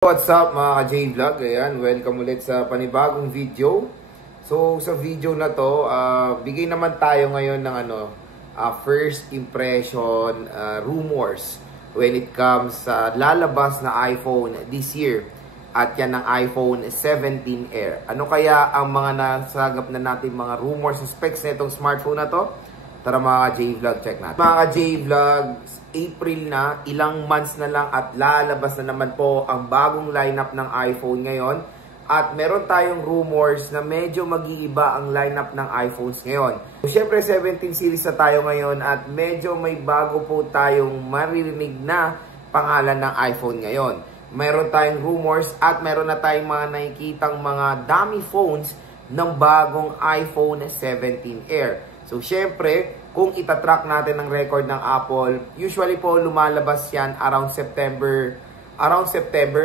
What's up mga ka-J-Vlog? Ayan, welcome ulit sa panibagong video. So sa video na to, bigay naman tayo ngayon ng first impression rumors when it comes sa lalabas na iPhone this year. At yan ang iPhone 17 Air. Ano kaya ang mga nasagap na natin mga rumors sa specs na itong smartphone na to? Tara mga ka-J-Vlog, check natin. Mga ka-J-Vlog, April na, ilang months na lang at lalabas na naman po ang bagong lineup ng iPhone ngayon. At meron tayong rumors na medyo mag-iiba ang lineup ng iPhones ngayon. Siyempre 17 series na tayo ngayon at medyo may bago po tayong maririnig na pangalan ng iPhone ngayon. Meron tayong rumors at meron na tayong mga nakikitang mga dummy phones ng bagong iPhone 17 Air. So siyempre, kung itatrack natin ang record ng Apple, usually po lumalabas yan around September.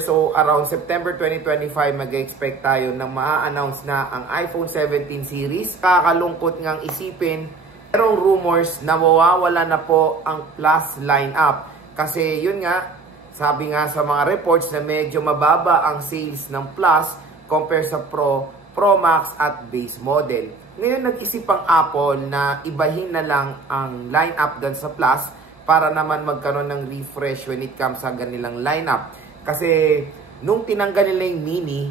So around September 2025 mag-expect tayo na ma-announce na ang iPhone 17 series. Kakalungkot ngang isipin, merong rumors na mawawala na po ang Plus lineup. Kasi yun nga, sabi nga sa mga reports na medyo mababa ang sales ng Plus compare sa Pro, Pro Max at base model. Ngayon nag-isip ang Apple na ibahin na lang ang lineup doon sa Plus para naman magkaroon ng refresh when it comes sa ganilang lineup. Kasi nung tinanggal nila yung mini,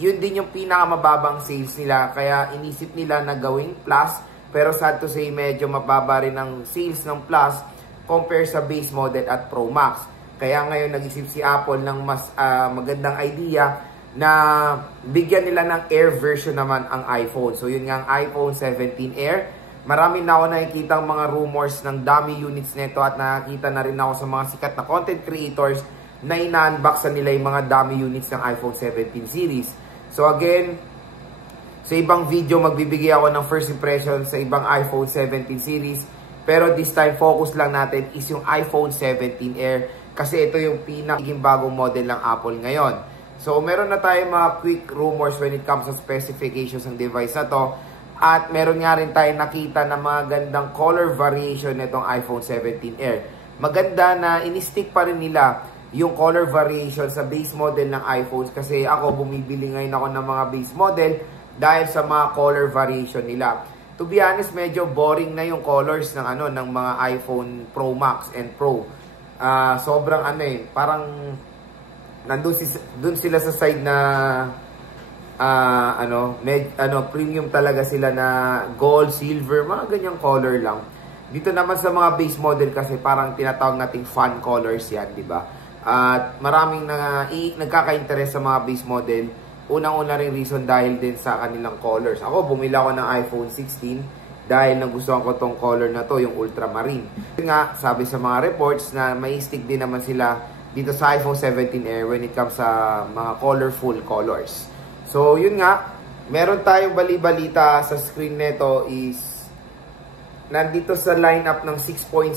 yun din yung pinakamababang sales nila. Kaya inisip nila na gawing Plus, pero sad to say medyo mababa rin ang sales ng Plus compare sa base model at Pro Max. Kaya ngayon nag-isip si Apple ng mas magandang idea na bigyan nila ng Air version naman ang iPhone. So yun nga ang iPhone 17 Air. Marami na ako nakikita mga rumors ng dummy units nito at nakakita na rin ako sa mga sikat na content creators na ina-unboxan nila yung mga dummy units ng iPhone 17 series. So again, sa ibang video magbibigay ako ng first impression sa ibang iPhone 17 series. Pero this time focus lang natin is yung iPhone 17 Air kasi ito yung pinakaging bagong model ng Apple ngayon. So, meron na tayong mga quick rumors when it comes to specifications ng device na to. At meron nga rin tayong nakita na mga gandang color variation nitong iPhone 17 Air. Maganda na in-stick pa rin nila yung color variation sa base model ng iPhones. Kasi ako, bumibili ngayon ako ng mga base model dahil sa mga color variation nila. To be honest, medyo boring na yung colors ng, ng mga iPhone Pro Max and Pro. Sobrang parang dun sila sa side na premium talaga sila na gold, silver, mga ganyang color lang. Dito naman sa mga base model kasi parang tinatawag nating fun colors yan, di ba? At maraming nagkaka-interest sa mga base model. Unang-una rin reason dahil din sa kanilang colors. Ako, bumili ako ng iPhone 16 dahil nagustuhan ko tong color na to, yung ultramarine. Nga, sabi sa mga reports na may stick din naman sila dito sa iPhone 17 Air when it comes sa mga colorful colors. So, yun nga, meron tayong bali-balita sa screen nito is nandito sa lineup ng 6.6,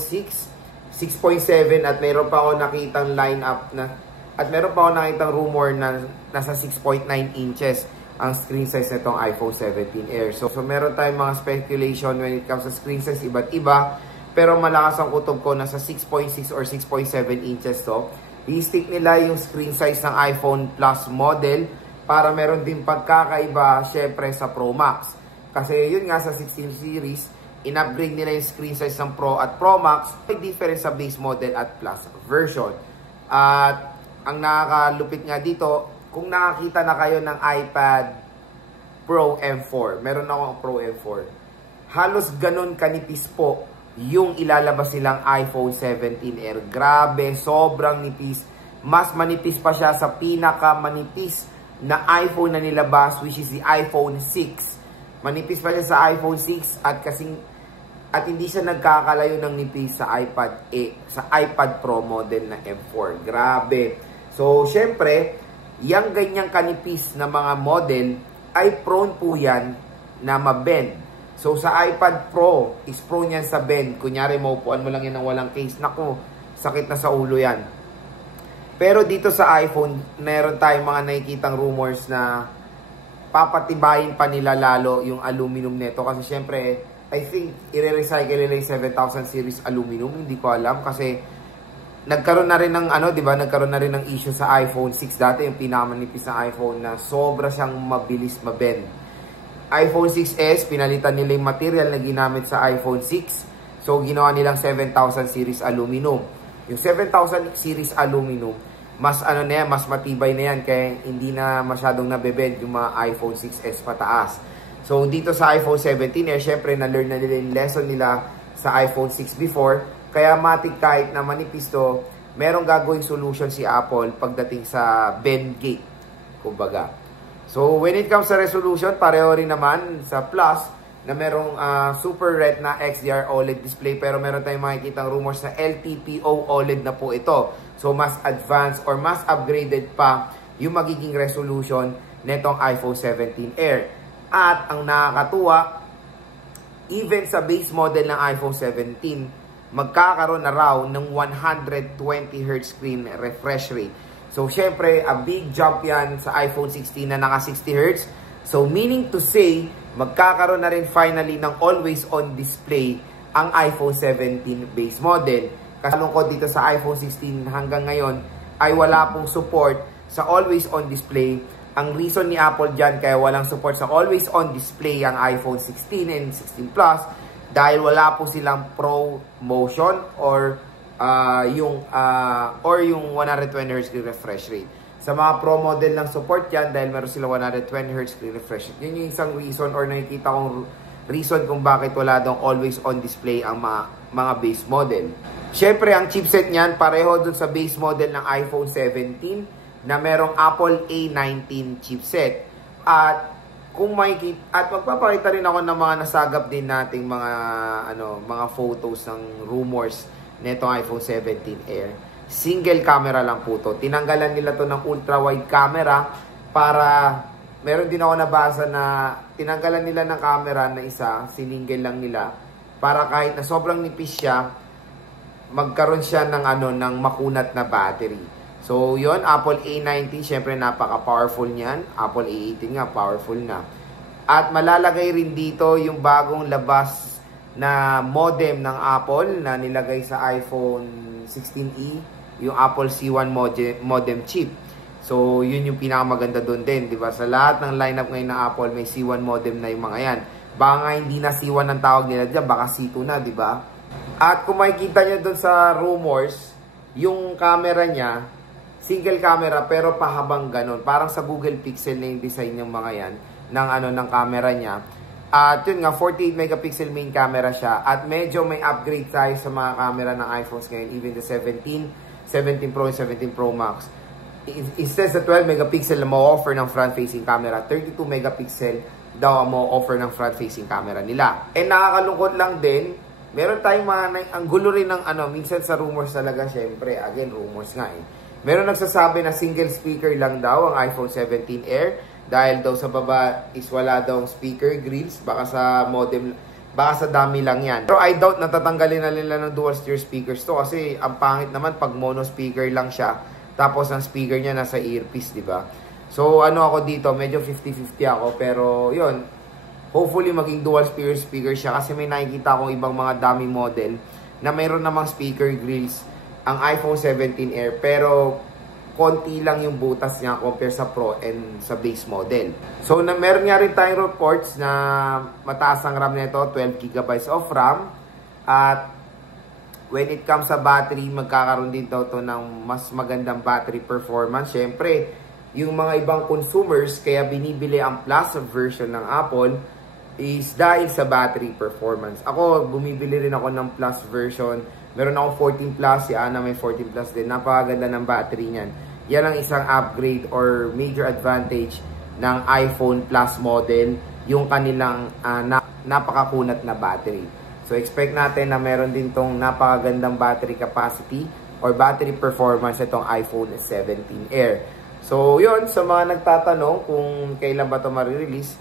6.7 at meron pa ako nakitang lineup na at meron pa ako nakitang rumor na nasa 6.9 inches ang screen size nitong iPhone 17 Air. So meron tayong mga speculation when it comes sa screen size iba't iba. Pero malakas ang kutob ko nasa 6.6 or 6.7 inches to. I-stick nila yung screen size ng iPhone Plus model para meron din pagkakaiba syempre sa Pro Max. Kasi yun nga sa 16 series, in-upgrade nila yung screen size ng Pro at Pro Max. May difference sa base model at Plus version. At ang nakakalupit nga dito, kung nakakita na kayo ng iPad Pro M4, meron akong Pro M4, halos ganun kanipis po yung ilalabas silang iPhone 17 Air. Grabe, sobrang nipis. Mas manipis pa siya sa pinaka-manipis na iPhone na nilabas, which is the iPhone 6. Manipis pa siya sa iPhone 6 at hindi siya nagkakalayo ng nipis sa iPad Pro model na M4. Grabe. So, syempre, yung ganyang kanipis na mga model ay prone po yan na mabend. So, sa iPad Pro, is prone yan sa bend. Kunyari, maupuan mo lang yan ng walang case. Naku, sakit na sa ulo yan. Pero dito sa iPhone, meron tayong mga nakikitang rumors na papatibayin pa nila lalo yung aluminum nito. Kasi syempre, I think, i-recycle nila yung 7000 series aluminum. Hindi ko alam kasi nagkaroon na rin ng ano, 'di ba? Nagkaroon na rin ng issue sa iPhone 6 dati, yung pinakamanipis na iPhone na sobra siyang mabilis mabend. iPhone 6s, pinalitan nila yung material na ginamit sa iPhone 6. So ginawa nilang 7000 series aluminum. Yung 7000 series aluminum, mas ano na yan, mas matibay na yan, kaya hindi na masyadong nabebend yung mga iPhone 6s pataas. So dito sa iPhone 17 syempre na-learn na nila yung lesson nila sa iPhone 6 before. Kaya matik kahit na manipis to, merong gagawing solution si Apple pagdating sa bend gate, kumbaga. So, when it comes sa resolution, pareho rin naman sa Plus na merong Super Retina XDR OLED display, pero meron tayong makikitang rumors na LTPO OLED na po ito. So, mas advanced or mas upgraded pa yung magiging resolution netong iPhone 17 Air. At ang nakakatuwa, even sa base model ng iPhone 17, magkakaroon na raw ng 120Hz screen refresh rate. So, syempre, a big jump yan sa iPhone 16 na naka 60Hz. So, meaning to say, magkakaroon na rin finally ng always-on display ang iPhone 17 base model. Kasalungkot dito sa iPhone 16 hanggang ngayon ay wala pong support sa always-on display. Ang reason ni Apple dyan kaya walang support sa always-on display ang iPhone 16 and 16 Plus dahil wala po silang ProMotion or yung 120Hz refresh rate. Sa mga Pro model ng support yan, dahil meron sila 120Hz refresh rate. Yun yung isang reason or nakikita kong reason kung bakit wala daw always on display ang mga base model. Syempre, ang chipset niyan pareho dun sa base model ng iPhone 17 na merong Apple A19 chipset. At kung magpapakita rin ako ng mga nasagap din nating mga photos ng rumors nitong iPhone 17 Air. Single camera lang po to. Tinanggalan nila to ng ultra wide camera para meron din ako nabasa na tinanggalan nila ng camera na isa, sininggle lang nila para kahit na sobrang nipis siya, magkaroon siya ng makunat na battery. So, yon Apple A19, syempre napaka-powerful niyan. Apple A18 nga, powerful na. At malalagay rin dito yung bagong labas na modem ng Apple na nilagay sa iPhone 16e, yung Apple C1 modem chip. So, yun yung pinakamaganda doon din, di ba? Sa lahat ng lineup ngayon ng Apple, may C1 modem na yung mga yan. Baka nga hindi na C1 ang tawag nila dyan, baka C2 na, di ba? At kung makikita nyo doon sa rumors, yung camera niya, single camera pero pahabang ganon. Parang sa Google Pixel na yung design ng mga yan ng camera niya. At yun nga, 48 megapixel main camera siya. At medyo may upgrade tayo sa mga camera ng iPhones ngayon. Even the 17 Pro and 17 Pro Max. Instead sa 12 megapixel na mo-offer ng front-facing camera, 32 megapixel daw ang mo-offer ng front-facing camera nila. And nakakalungkot lang din, meron tayong ang gulo rin ng minsan sa rumors talaga, syempre, again, rumors nga eh. Meron nagsasabi na single speaker lang daw ang iPhone 17 Air dahil daw sa baba is wala daw speaker grills, baka sa modem, baka sa dami lang yan. Pero I doubt natatanggalin na nila ng dual stereo speakers to kasi ang pangit naman pag mono speaker lang siya tapos ang speaker niya nasa earpiece, di ba? So ako dito, medyo 50-50 ako pero yun, hopefully maging dual stereo speaker siya kasi may nakikita akong ibang mga dummy model na mayroon namang speaker grills ang iPhone 17 Air pero konti lang yung butas niya compare sa Pro and sa base model. So meron nga rin tayong reports na mataas ang RAM nito, 12GB of RAM. At when it comes sa battery, magkakaroon din to ng mas magandang battery performance. Syempre, yung mga ibang consumers kaya binibili ang Plus version ng Apple is dahil sa battery performance. Ako, bumibili rin ako ng Plus version. Meron akong 14 Plus, si Ana may 14 Plus din. Napakaganda ng battery niyan. Yan ang isang upgrade or major advantage ng iPhone Plus model, yung kanilang napakakunat na battery. So expect natin na meron din tong napakagandang battery capacity or battery performance itong iPhone 17 Air. So yun, sa mga nagtatanong kung kailan ba ito ma-release,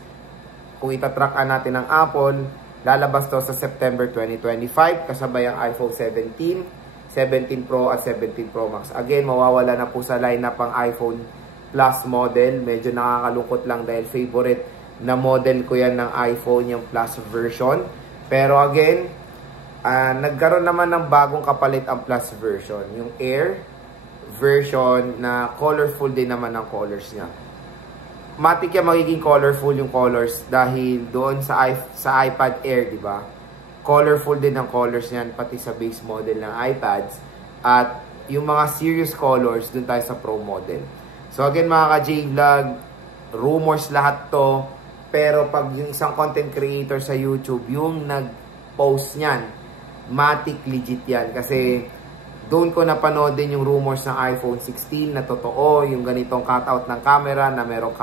kung itatrack natin ng Apple, lalabas to sa September 2025 kasabay ang iPhone 17, 17 Pro at 17 Pro Max. Again, mawawala na po sa lineup ang iPhone Plus model. Medyo nakakalungkot lang dahil favorite na model ko yan ng iPhone, yung Plus version. Pero again, Nagkaroon naman ng bagong kapalit ang Plus version. Yung Air version na colorful din naman ang colors niya. Matik yan magiging colorful yung colors dahil doon sa iPad Air, di ba? Colorful din ang colors niyan pati sa base model ng iPads. At yung mga serious colors, doon tayo sa Pro model. So again mga ka-J-Vlog, rumors lahat to. Pero pag yung isang content creator sa YouTube, yung nag-post niyan, matik legit yan. Kasi doon ko napanood din yung rumors ng iPhone 16 na totoo, yung ganitong cutout ng camera, na merong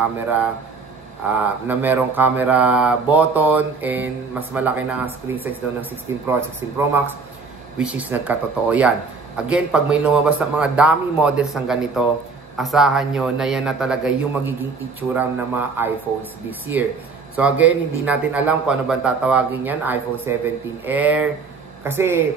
camera button, and mas malaki na ang screen size daw ng 16 Pro at 16 Pro Max, which is nagkatotoo yan. Again, pag may lumabas na mga dummy models ng ganito, asahan nyo na yan na talaga yung magiging itsura ng mga iPhones this year. So again, hindi natin alam kung ano ba tatawagin yan, iPhone 17 Air. Kasi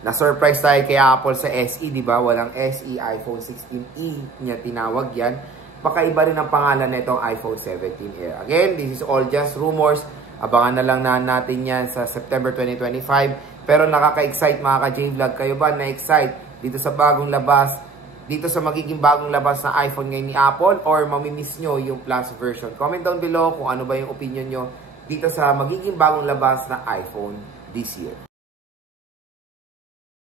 na-surprise tayo kay Apple sa SE, di ba? Walang SE, iPhone 16e niya tinawag yan. Baka iba rin ang pangalan na itong iPhone 17 Air. Again, this is all just rumors. Abangan na lang natin yan sa September 2025. Pero nakaka-excite mga ka-J-Vlog. Kayo ba na-excite dito sa bagong labas? Dito sa magiging bagong labas na iPhone ngayon ni Apple? Or mamimiss nyo yung Plus version? Comment down below kung ano ba yung opinion nyo dito sa magiging bagong labas na iPhone this year.